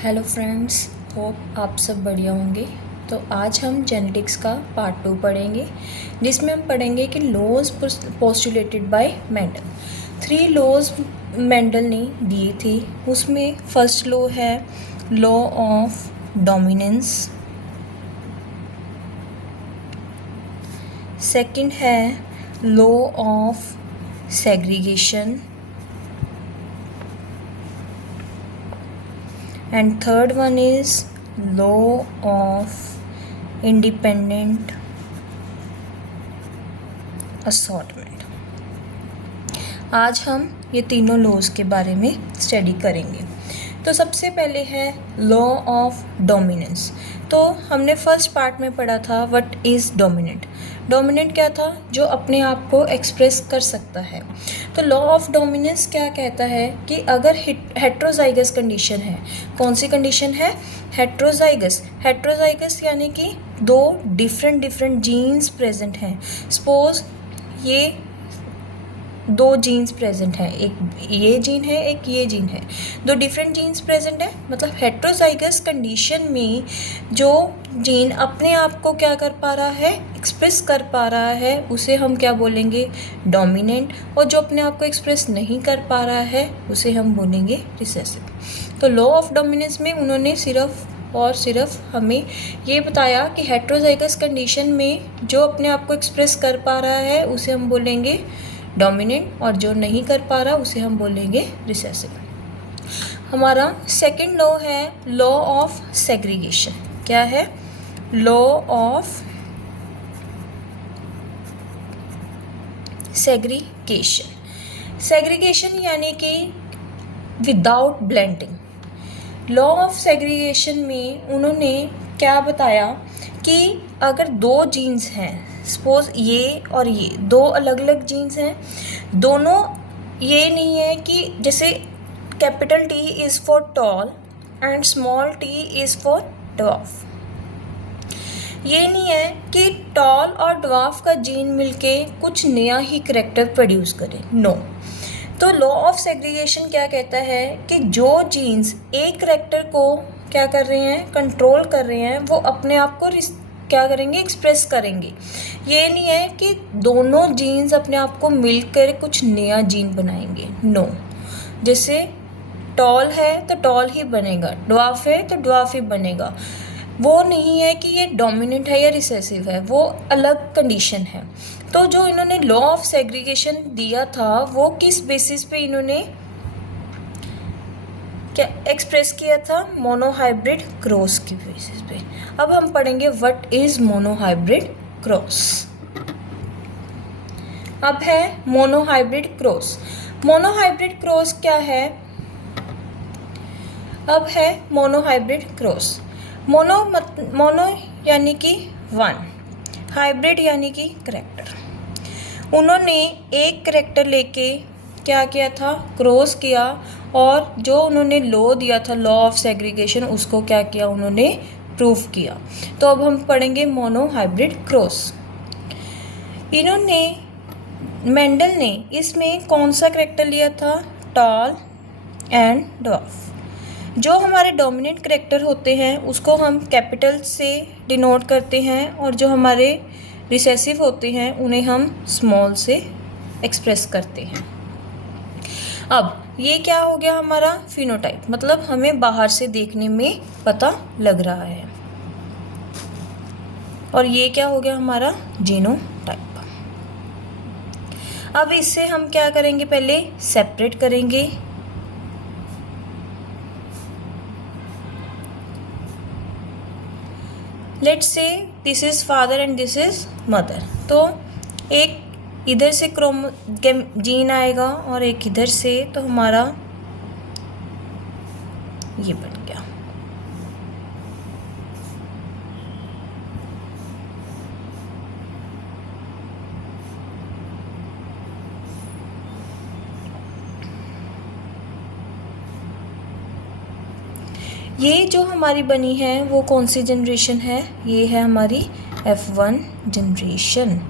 Hello friends, hope आप सब बढ़िया होंगे। तो आज हम जेनेटिक्स का पार्ट 2 पढ़ेंगे, जिसमें हम पढ़ेंगे कि laws postulated by Mendel. 3 laws Mendel ने दिए थे। उसमें फर्स्ट लॉ है लॉ ऑफ डोमिनेंस, सेकंड है law of segregation, and third one is law of independent assortment। आज हम ये तीनों लॉज के बारे में स्टडी करेंगे। तो सबसे पहले है लॉ ऑफ डोमिनेंस। तो हमने फर्स्ट पार्ट में पढ़ा था व्हाट इज़ डोमिनेंट। डोमिनेंट क्या था? जो अपने आप को एक्सप्रेस कर सकता है। तो लॉ ऑफ डोमिनेंस क्या कहता है कि अगर हेट्रोजाइगस कंडीशन है, कौन सी कंडीशन है? हेट्रोजाइगस। हेट्रोजाइगस यानी कि दो डिफरेंट जीन्स प्रेजेंट हैं। सपोज ये दो जीन्स प्रेजेंट हैं, एक ये जीन है, एक ये जीन है, दो डिफरेंट जीन्स प्रेजेंट है। मतलब हेट्रोजाइगस कंडीशन में जो जीन अपने आप को क्या कर पा रहा है, एक्सप्रेस कर पा रहा है, उसे हम क्या बोलेंगे? डोमिनेंट। और जो अपने आप को एक्सप्रेस नहीं कर पा रहा है उसे हम बोलेंगे रिसेसिव। तो लॉ ऑफ डोमिनेंस में उन्होंने सिर्फ और सिर्फ हमें ये बताया कि हेट्रोजाइगस कंडीशन में जो अपने आप को एक्सप्रेस कर पा रहा है उसे हम बोलेंगे डोमिनेंट, और जो नहीं कर पा रहा उसे हम बोलेंगे रिसेसिव। हमारा सेकंड लॉ है लॉ ऑफ सेग्रीगेशन। क्या है? Law of segregation. सेग्रीगेशन यानी कि without blending. Law of segregation में उन्होंने क्या बताया कि अगर दो जीन्स हैं, सपोज ये और ये दो अलग अलग जीन्स हैं, दोनों, ये नहीं है कि जैसे capital T is for tall and small t is for dwarf. ये नहीं है कि टॉल और ड्वार्फ का जीन मिलके कुछ नया ही करेक्टर प्रोड्यूस करे, नो। तो लॉ ऑफ सेग्रीगेशन क्या कहता है कि जो जीन्स एक करेक्टर को क्या कर रहे हैं, कंट्रोल कर रहे हैं, वो अपने आप को क्या करेंगे, एक्सप्रेस करेंगे। ये नहीं है कि दोनों जीन्स अपने आप को मिलकर कुछ नया जीन बनाएंगे, नो। जैसे टॉल है तो टॉल ही बनेगा, ड्वार्फ है तो ड्वार्फ ही बनेगा। वो नहीं है कि ये डोमिनेंट है या रिसेसिव है, वो अलग कंडीशन है। तो जो इन्होंने लॉ ऑफ सेग्रीगेशन दिया था वो किस बेसिस पे इन्होंने क्या एक्सप्रेस किया था? मोनोहाइब्रिड क्रॉस की बेसिस पे। अब हम पढ़ेंगे व्हाट इज मोनोहाइब्रिड क्रॉस। अब है मोनोहाइब्रिड क्रॉस। मोनोहाइब्रिड क्रॉस क्या है? अब है मोनोहाइब्रिड क्रॉस। मोनो यानी कि वन, हाइब्रिड यानी कि करेक्टर। उन्होंने एक करेक्टर लेके क्या किया था? क्रॉस किया, और जो उन्होंने लॉ दिया था लॉ ऑफ सेग्रीगेशन उसको क्या किया? उन्होंने प्रूफ किया। तो अब हम पढ़ेंगे मोनोहाइब्रिड क्रॉस। इन्होंने मेंडल ने इसमें कौन सा करेक्टर लिया था? Toll and dwarf. जो हमारे डोमिनेंट करेक्टर होते हैं उसको हम कैपिटल से डिनोट करते हैं, और जो हमारे रिसेसिव होते हैं उन्हें हम स्मॉल से एक्सप्रेस करते हैं। अब ये क्या हो गया हमारा? फिनोटाइप, मतलब हमें बाहर से देखने में पता लग रहा है। और ये क्या हो गया हमारा? जीनोटाइप। अब इससे हम क्या करेंगे? पहले सेपरेट करेंगे। Let's say this is father and this is mother. तो एक इधर से जीन आएगा और एक इधर से, तो हमारा ये बन गया। ये जो हमारी बनी है वो कौन सी जनरेशन है? ये है हमारी F1 जनरेशन।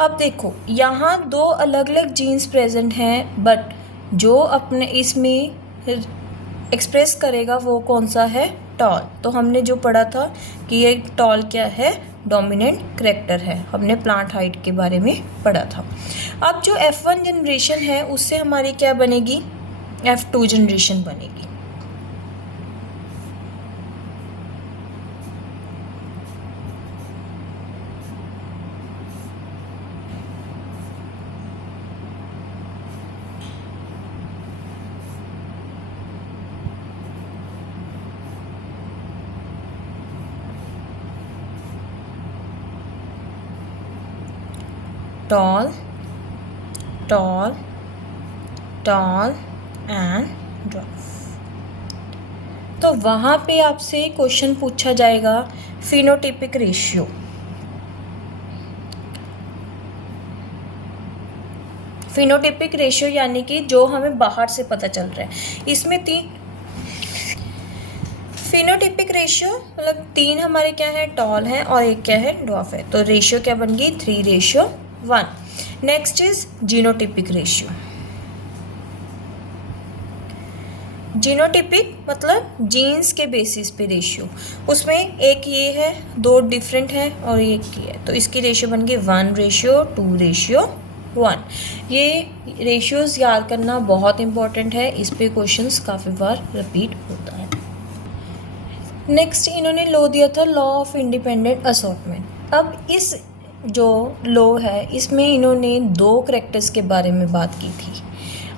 अब देखो यहाँ दो अलग अलग जीन्स प्रेजेंट हैं, बट जो अपने इसमें एक्सप्रेस करेगा वो कौन सा है, टॉल। तो हमने जो पढ़ा था कि ये टॉल क्या है, डोमिनेंट करैक्टर है, हमने प्लांट हाइट के बारे में पढ़ा था। अब जो F1 जनरेशन है उससे हमारी क्या बनेगी, F2 जनरेशन बनेगी। Tall, tall, tall and dwarf. तो वहाँ पे आपसे क्वेश्चन पूछा जाएगा फिनोटाइपिक रेशियो। फिनोटाइपिक रेशियो यानी कि जो हमें बाहर से पता चल रहा है। इसमें फिनोटाइपिक रेशियो मतलब 3 हमारे क्या है, टॉल है और एक क्या है, ड्वार्फ है। तो रेशियो क्या बन गई, 3:1। Next is genotypic ratio. Genotypic मतलब जीन्स के बेसिस पे रेशियो, उसमें एक ये है, 2 डिफरेंट है और एक ये है, तो इसकी रेशियो बन गई 1:2:1। ये रेशियोज याद करना बहुत इंपॉर्टेंट है, इस पे क्वेश्चंस काफ़ी बार रिपीट होता है। नेक्स्ट इन्होंने लॉ दिया था, लॉ ऑफ इंडिपेंडेंट असॉर्टमेंट। अब इस जो लॉ है इसमें इन्होंने 2 करैक्टर्स के बारे में बात की थी।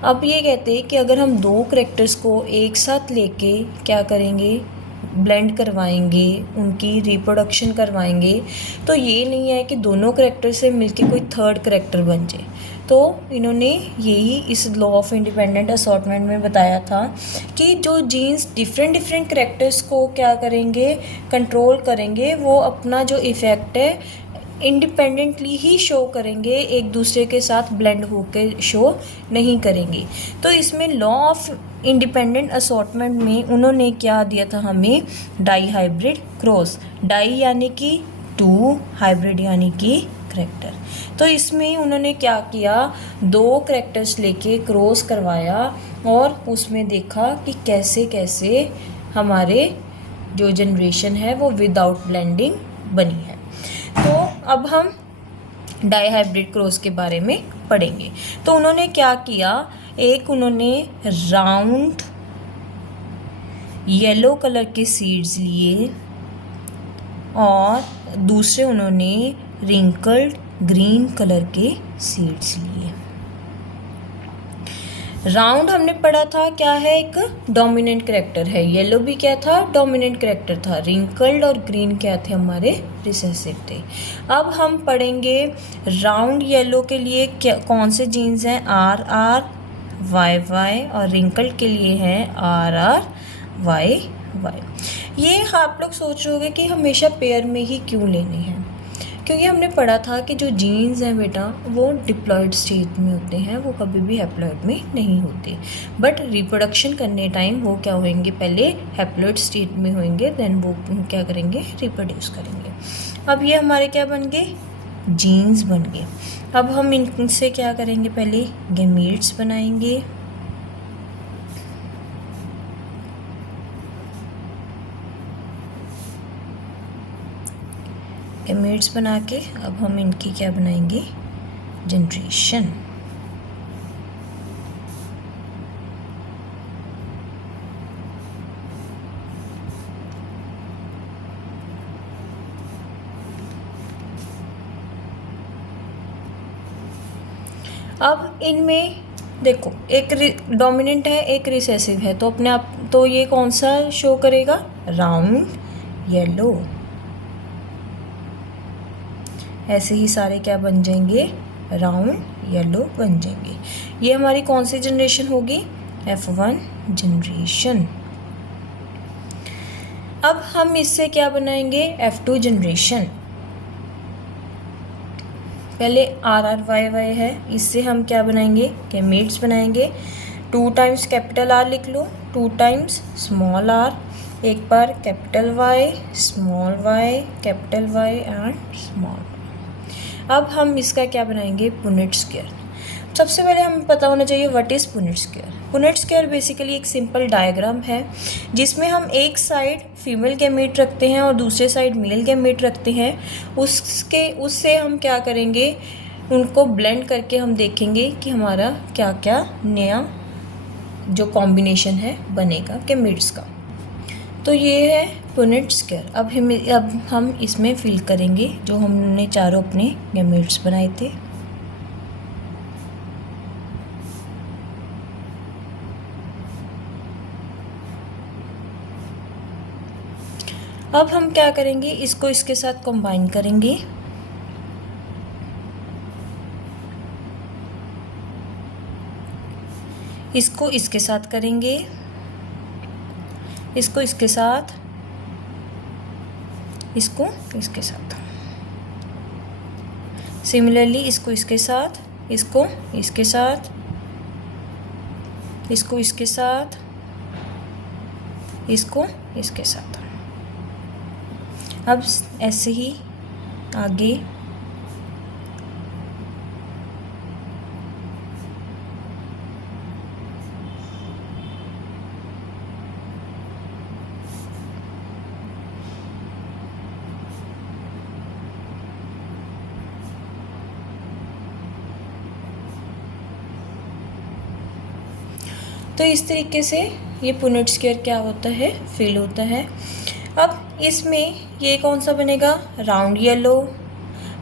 अब ये कहते हैं कि अगर हम 2 करैक्टर्स को एक साथ लेके क्या करेंगे, ब्लेंड करवाएंगे, उनकी रिप्रोडक्शन करवाएंगे, तो ये नहीं है कि दोनों करैक्टर से मिलके कोई थर्ड करैक्टर बन जाए। तो इन्होंने यही इस लॉ ऑफ इंडिपेंडेंट असॉर्टमेंट में बताया था कि जो जीन्स डिफरेंट करैक्टर्स को क्या करेंगे, कंट्रोल करेंगे, वो अपना जो इफ़ेक्ट है इंडिपेंडेंटली ही शो करेंगे, एक दूसरे के साथ ब्लेंड होकर शो नहीं करेंगे। तो इसमें लॉ ऑफ इंडिपेंडेंट असॉर्टमेंट में उन्होंने क्या दिया था हमें, डाई हाइब्रिड क्रॉस। डाई यानी कि 2, हाइब्रिड यानी कि करैक्टर। तो इसमें उन्होंने क्या किया, 2 करैक्टर्स लेके क्रॉस करवाया और उसमें देखा कि कैसे कैसे हमारे जो जनरेशन है वो विदाउट ब्लेंडिंग बनी है। तो अब हम डाई हाइब्रिड क्रॉस के बारे में पढ़ेंगे। तो उन्होंने क्या किया, एक उन्होंने राउंड येलो कलर के सीड्स लिए और दूसरे उन्होंने रिंकल्ड ग्रीन कलर के सीड्स लिए। राउंड हमने पढ़ा था क्या है, एक डोमिनेंट करैक्टर है, येलो भी क्या था, डोमिनेंट करैक्टर था, रिंकल्ड और ग्रीन क्या थे, हमारे रिसेसिव थे। अब हम पढ़ेंगे राउंड येलो के लिए क्या कौन से जीन्स हैं, RR YY, और रिंकल्ड के लिए हैं RR YY। ये आप लोग सोच रहे होंगे कि हमेशा पेयर में ही क्यों लेने हैं, क्योंकि हमने पढ़ा था कि जो जीन्स हैं बेटा वो डिप्लॉयड स्टेज में होते हैं, वो कभी भी हैप्लॉयड में नहीं होते, बट रिप्रोडक्शन करने टाइम वो क्या होंगे, पहले हैप्लॉयड स्टेज में होंगे, देन वो क्या करेंगे, रिप्रोड्यूस करेंगे। अब ये हमारे क्या बन गए, जीन्स बन गए। अब हम इनसे क्या करेंगे, पहले गैमीट्स बनाएंगे, गैमीट्स बना के अब हम इनकी क्या बनाएंगे, जनरेशन। अब इनमें देखो एक डोमिनेंट है, एक रिसेसिव है, तो अपने आप तो ये कौन सा शो करेगा, राउंड येलो। ऐसे ही सारे क्या बन जाएंगे, राउंड येलो बन जाएंगे। ये हमारी कौन सी जनरेशन होगी, F1 जनरेशन। अब हम इससे क्या बनाएंगे, F2 जनरेशन। पहले RRYY है, इससे हम क्या बनाएंगे, गैमीट्स बनाएंगे। 2 टाइम्स कैपिटल R लिख लो, 2 टाइम्स स्मॉल r, एक बार capital Y, small y, capital Y and small. अब हम इसका क्या बनाएंगे, पुनेट स्क्वायर। सबसे पहले हमें पता होना चाहिए what is Punnett square. Punnett square basically एक सिंपल डायग्राम है जिसमें हम एक साइड फीमेल गैमेट रखते हैं और दूसरे साइड मेल गैमेट रखते हैं। उससे हम क्या करेंगे, उनको ब्लेंड करके हम देखेंगे कि हमारा क्या क्या नया जो कॉम्बिनेशन है बनेगा गैमेट्स का। तो ये है पुनेट स्क्वायर। अब हम इसमें फिल करेंगे जो हमने चारों अपने गैमेट्स बनाए थे। अब हम क्या करेंगे, इसको इसके साथ कंबाइन करेंगे। इसको इसके साथ करेंगे, इसको इसके साथ, इसको इसके साथ। सिमिलरली इसको इसके साथ, इसको इसके साथ, इसको इसके साथ, इसको इसके साथ। अब ऐसे ही आगे तो इस तरीके से ये पुनेट स्क्वायर क्या होता है, फिल होता है। अब इसमें ये कौन सा बनेगा, राउंड येलो।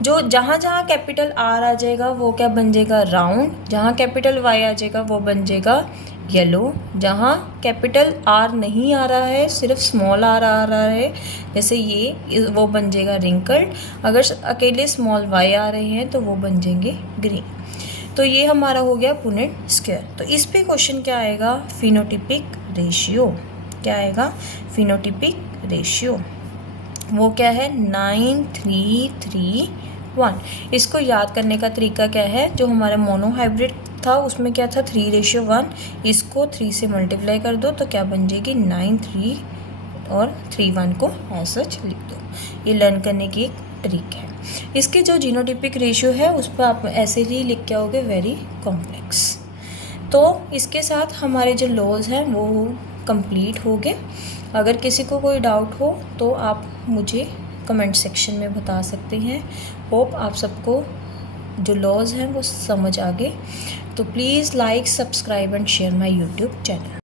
जो जहाँ जहाँ कैपिटल आर आ जाएगा वो क्या बन जाएगा, राउंड। जहाँ कैपिटल वाई आ जाएगा वो बन जाएगा येलो। जहाँ कैपिटल आर नहीं आ रहा है, सिर्फ स्मॉल आर आ रहा है, जैसे ये, वो बन जाएगा रिंकल्ड। अगर अकेले स्मॉल वाई आ रहे हैं तो वो बन जाएंगे ग्रीन। तो ये हमारा हो गया पुनेट स्क्वायर। तो इस पे क्वेश्चन क्या आएगा, फिनोटिपिक रेशियो। क्या आएगा, फिनोटिपिक रेशियो। वो क्या है, 9:3:3:1। इसको याद करने का तरीका क्या है, जो हमारा मोनोहाइब्रिड था उसमें क्या था, 3:1। इसको 3 से मल्टीप्लाई कर दो तो क्या बन जाएगी, 9:3 और 3:1 को ऐसा लिख दो। ये लर्न करने की एक ट्रिक है। इसके जो जीनोटिपिक रेशियो है उस पर आप ऐसे ही लिख के आओगे, वेरी कॉम्प्लेक्स। तो इसके साथ हमारे जो लॉज हैं वो कंप्लीट हो गए। अगर किसी को कोई डाउट हो तो आप मुझे कमेंट सेक्शन में बता सकते हैं। होप आप सबको जो लॉज हैं वो समझ आ गए। तो please like, subscribe and share my YouTube channel.